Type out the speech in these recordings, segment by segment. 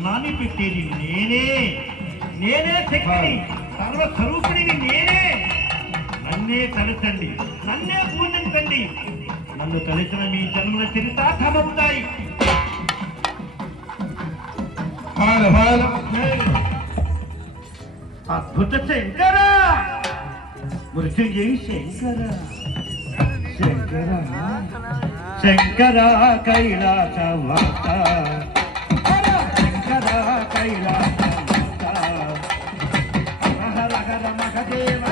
అన్నాన్ని పెట్టేది నేనే. నేనే శక్తిని, సర్వస్వరూపిణిని నేనే. నన్నే తలచండి, నన్నే పూజించండి. నన్ను తలచిన మీ జన్మల చరితార్థమవుతాయి. అద్భుత శంకర, మృత్యుంజయ శంకర, శంకర శంకర కైలాసవాస, శంకర కైలాసవాస, హర హర మహదేవ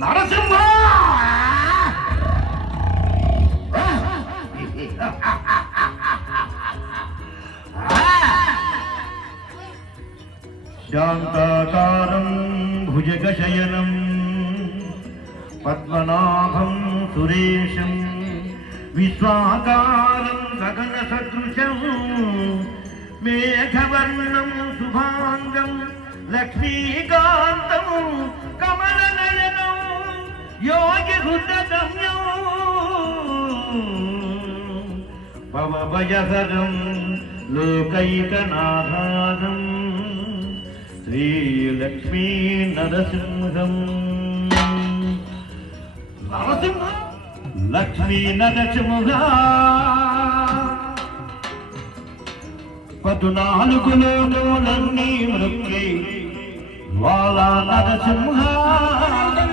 నరసింహ శాంతాకారం భుజగశయనం పద్మనాభం సురేశం విశ్వాకారం గగన సదృశం మేఘవర్ణం శుభాంగం లక్ష్మీకాంతం కమలనయనం యోగి హృదగమ్యం భవభయహరం లోకైకనాథం శ్రీలక్ష్మీ నరసింహం నరసింహ లక్ష్మీ నరసింహ 14 లోకాలన్నీ మృక్కి వాళ్ళ నరసింహ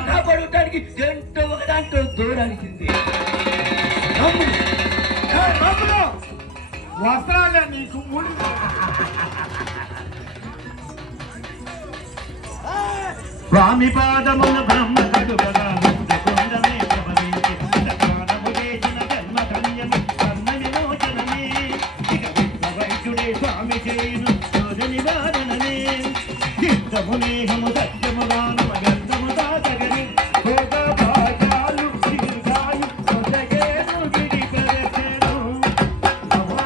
కాపాడటానికి జంట ఒకదాంట్లో దూరాల్సింది. వస్త్రాల నీకు ముడి స్వామి పాదముల బ్రహ్మ కడుగగా కొండమే ప్రవహించి సకాలము చేసిన జన్మ కన్యమి కర్మ విమోచనమే ఇక వైద్యుడే స్వామి చేయును శోధ నివారణమే చిత్తమునేహము సత్యము గానమ గంధము తాతగని భోగ భాగ్యాలు దీర్ఘాయు కొసగేను గిడి పెరచెను నమో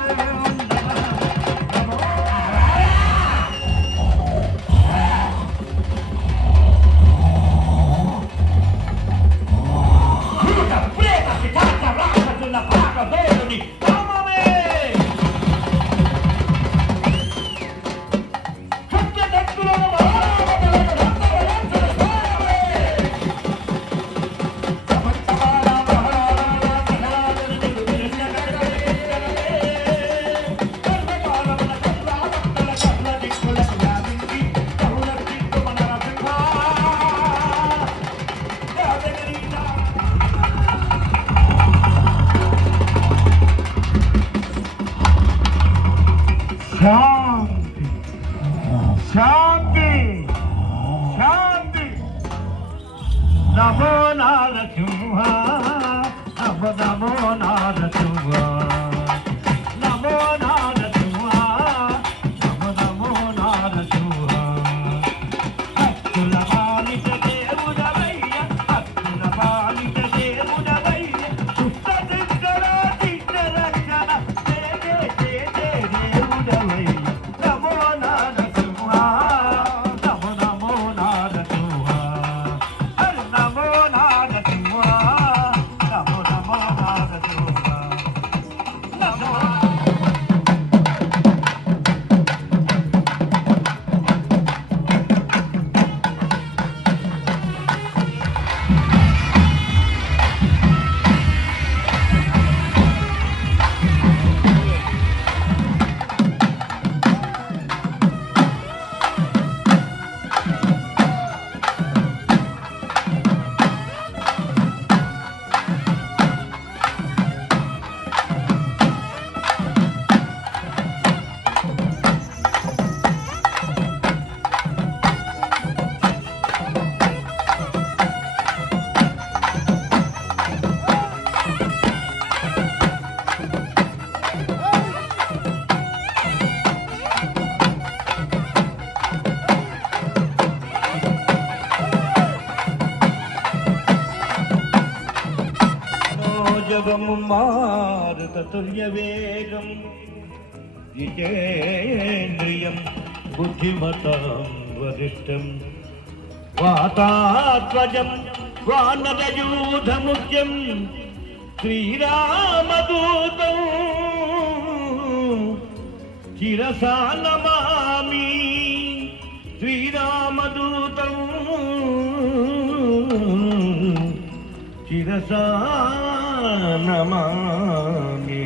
నమః శాంతి శాంతి శాంతి నమో నారసింహ నమో నమో నారసింహ నమో నారసింహ నమో నమో నారసింహ భక్తుల పాలిత దేవుడవయ్య భక్తుల పాలిత దేవుడవయ్య దుష్ట దిగ్గర దిష్ట రక్షణ దేవుడవయ్య నమో నారసింహ నమో నమో నారసింహ హరి నమో నారసింహ నమో నమో నారసింహ నమో జగము మారుతతుల్య వేగం జితేంద్రియం బుద్ధిమతాం వరిష్టం వాతాత్వజం వానరయూధముఖ్యం శ్రీరామదూతం శిరసా నమామి శ్రీరామదూతం శిరసా నమామి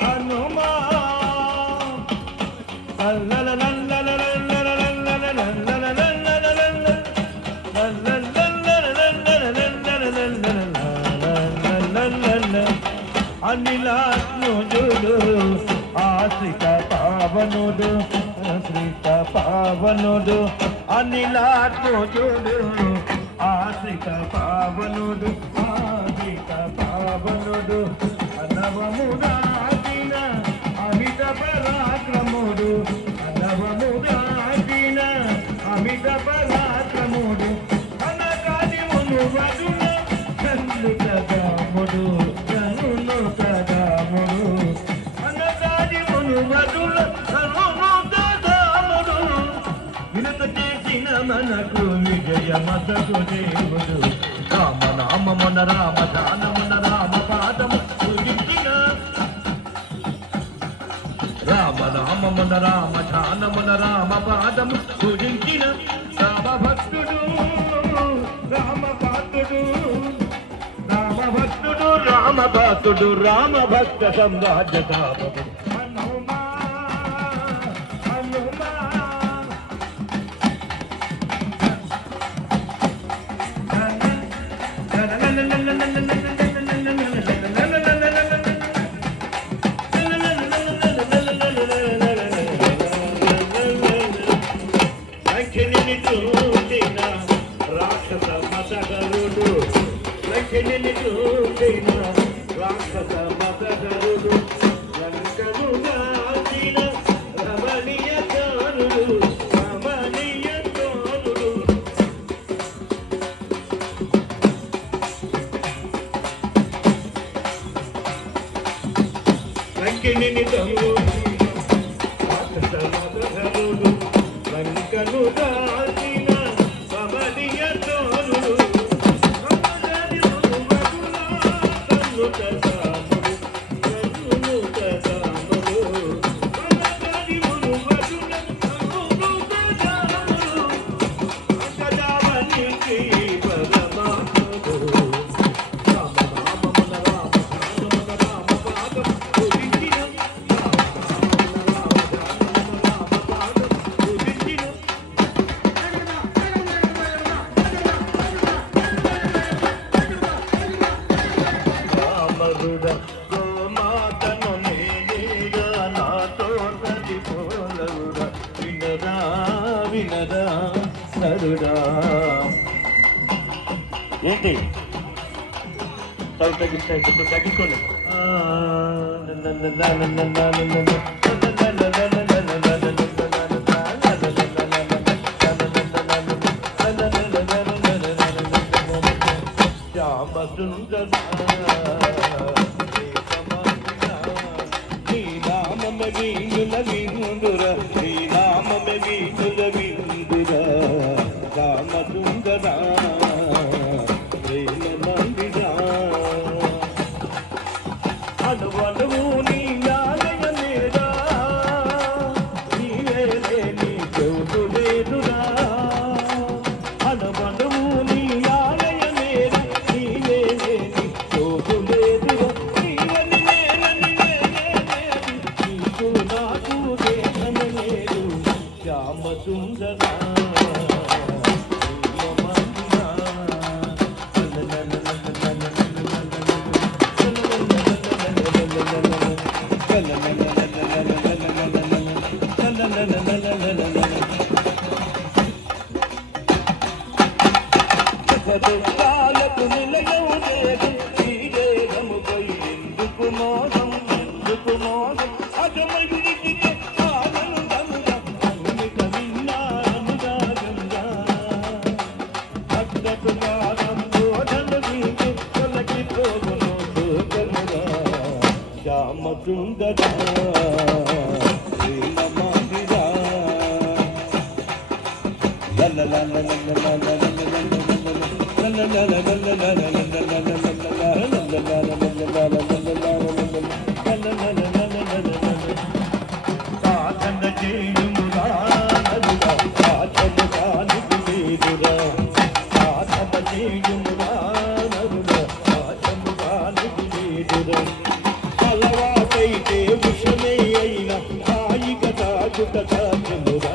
హనుమా అనిలాత్మజుడు ఆశ్రిత పావ పావనుడు శ్రీత పావనుడు అనిలాత్మజుడు ఆశ్రిత పావనుడు ఆశ్రిత పావనుడు అనవముదాచిన అమిత పరాక్రముడు అనవముదాచిన అమిత పరాక్రముడు అనకాదిమును వదుల చంద్రుత రాముడు జనులు రాముడు అనకాదిమును వదుల వినత చేసిన మనకు విజయమతకు దేవుడు రామనామమున రామ దానమున రామ పాదము పూజించిన రామనామమున రామ ధ్యానమున రామ పాదము పూజించిన రామ భక్తుడు రామ భక్తుడు రామ భక్తుడు రామ భక్తుడు రామ భక్త సామ్రాజ్య స్థాపకుడు హనుమా హనుమా లక్ష్మిని చూసిన రాక్షస మతగరుడు లక్ష్మిని చూసిన రాక్షస మతగరుడు లంకను దాచిన రమణీయ చారుడు రమణీయ చారుడు లంకిని రాక్షస మతగరుడు లంకను దాచిన రమణీయ చారుడు గోమాతను నేనేగా నాతో సరిపోలవురా వినదా వినదా నరుడా ఏంటి తగ్గించుకోండి శ్యామ సుందర శ్రీరామమే వీణుల విందుర శ్రీరామమే వీణుల విందుర రామ సుందర ప్రేమ మందిర అనువనువు నీ నాయన మేరా నీవే నీ చోటు లేదురా అనువనువు నీ నాయన మేరా నీవే నీ చోటు లేదురా నీవని నేనని నీకు నాకు దేశం లేదు శ్యామ సుందర కాలకు నిలయం లేదు ఈ దేహముపై ఎందుకు మోహం ఎందుకు మోహం అజమై విడిచితే ఆనందముగా అన్నిట విన్నానుగా గంగా అద్దకు గానం బోధను నీకు తొలగి పోగును దోకముగా శ్యామ సుందర శ్రీల మందిరా సాధన చేయుమురా నరుడా సాధన కానికి లేదురా సాధన చేయుమురా నరుడా సాధన కానికి లేదురా అలవాటైతే విషమే అయినా హాయిగా తాగుట సాధ్యమురా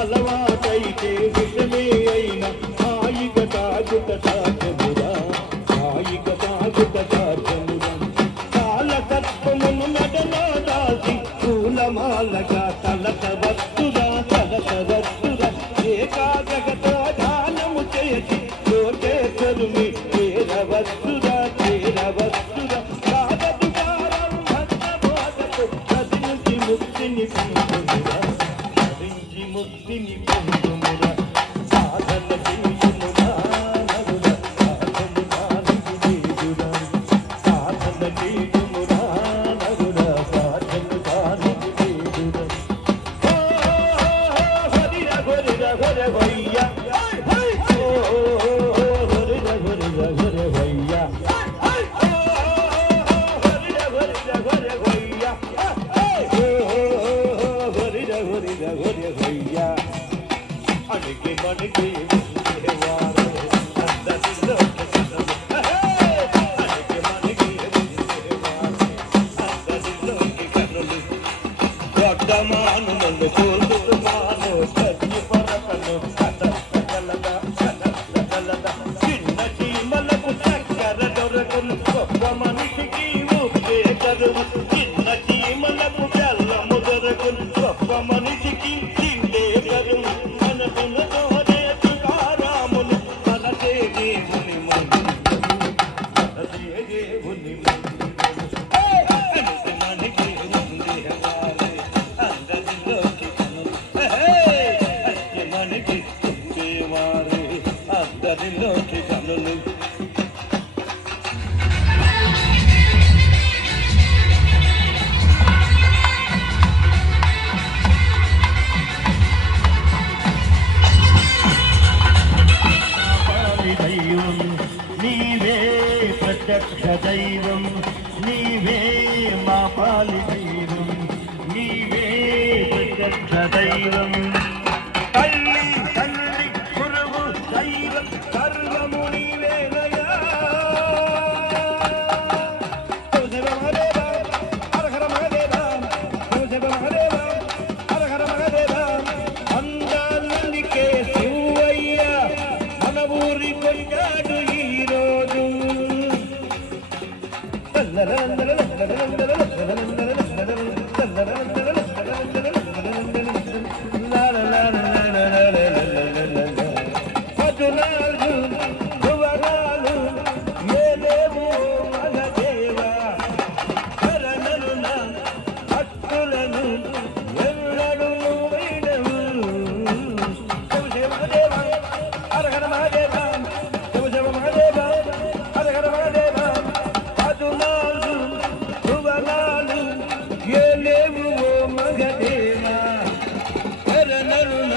అలవాటైతే విషమే అయినా హాయిగా తాగుట సాధ్యమురా హాయిగా తాగుట సాధ్యమురా కాలతత్వమును నడలో దాసి పూల పూలమాలగా తలకవత్తురా తలకవత్తురా ఏకా జగత దానము చేయచి కోటే చెరుమి చేరవత్తురా చేరవత్తురా కాదదు కారం భక్తబోధకు కదించి ముక్తిని పొందుమురా కదించి ముక్తిని పొందుమురా సాధన చేయుమురా నరుల సాధన దానికి లేదురా సాధన చేయుమురా నరుల సాధన దానికి లేదురా హరిర హరిర హర భయ్యా ఓ హరిర హరిర హర భయ్యా హరిర హరిర హర భయ్యా హరిర హరిర హర భయ్యా అడిగి మడిగి వారు అందరిలో అడిగి మడిగి వారు అందరిలోకి కనులు వడ్డమాను నన్ను కోల్తున్నాను కత్తి పరకను కథలద చిన్న చీమలకు చక్కెర దొరకను గొప్ప మనిషికి ఊపే కరువు చిన్న చీమలకు బెల్లము దొరకను గొప్ప మనిషికి తిండే కరువు మనసును తోడే తుకారాములు మనసే దేవుని మనసే దేవుని అందరిలోకి కనులు దైవం నీవే ప్రత్యక్ష దైవం నీవే మా పాలి దైవం నీవే ప్రత్యక్ష దైవం తల్లి తల్లి గురువు దైవం సర్వము నీవేనయా శివ మహదేవ హర హర మహదేవ శివ మహదేవ హర హర మహదేవ అందాలనికే శివయ్య మన ఊరి కొన్నాడు ఈరోజు పదునాలు యువరాలు ఏలేమో మగదేవా కరణలున భక్తులను ఎన్నడు వీడవు శివ మహదేవ హర హర మహదేవ శివ మహదేవ హర హర మహదేవ పదునాలు యువరాలు ఏలేమో మగదేవా కరణలున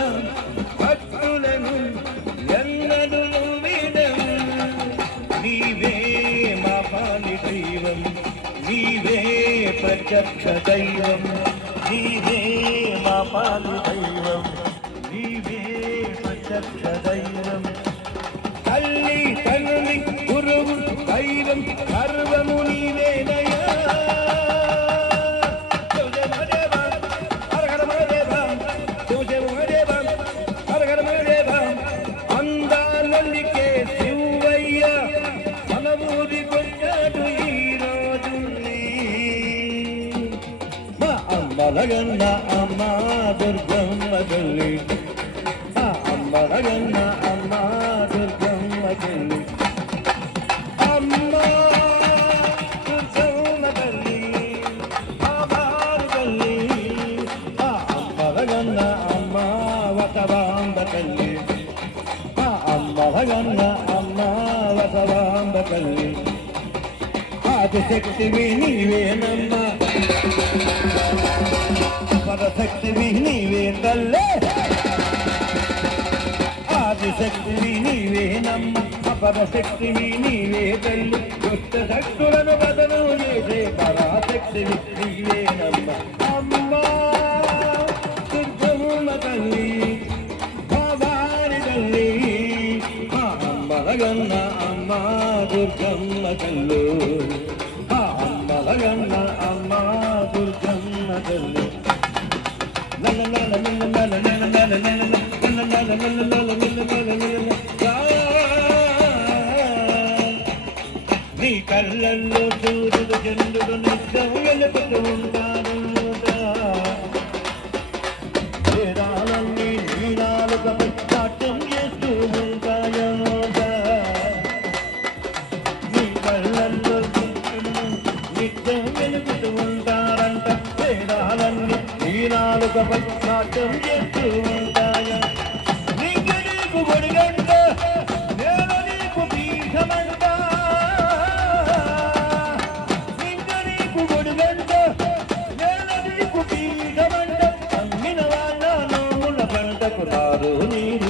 భక్తులను ఎన్నడు వీడవు నీవే మా పాలి దైవం నీవే ప్రత్యక్ష దైవం నీవే మా పాలి దైవం నీవే ప్రత్యక్ష దైవం తల్లి తల్లి గురువు దైవం సర్వము నీవేనయా శివ మహదేవ హర హర మహదేవ శివ మహదేవ హర హర మహదేవ అందాలల్లికే శివయ్య మన ఊరి కొన్నాడు ఈరోజు మా అమ్మలగన్న అమ్మ దుర్గమ్మ తల్లి మా అమ్మలగన్న అమ్మ దుర్గమ్మ తల్లి అమ్మ దుర్గమ్మ తల్లి అమ్మారు తల్లి మా అమ్మలగన్న అమ్మ వసవాంబ తల్లి మా అమ్మలగన్న అమ్మ వసవాంబ తల్లి ఆదిశక్తివి నీవేనమ్మ పరశక్తివి నీవే తల్లే ఆదిశక్తివి నీవేనమ్మ పరశక్తివి నీవే తల్లి దుష్ట శక్తులను బదలు చేసే పరాశక్తివి నీవేనమ్మ అమ్మ దుర్గమ్మ తల్లి భవాని తల్లి మా అమ్మలగన్న అమ్మ దుర్గమ్మ తల్లు మా అమ్మలగన్న అమ్మ దుర్గమ్మ తల్లి నీ కళ్ళల్లో సూర్యుడు చంద్రుడు నిత్యం వెలుగుతూ ఉంటాడు నాలుకపై నాట్యం చేస్తూ ఉంటాయా నీకు నీకు గొడిగంట నేను నీకు పీఠమంట నీకు నీకు గొడిగంట నేను నీకు పీఠమంట అమ్మిన వాళ్ళ నోముల పంటకు తారు నీరు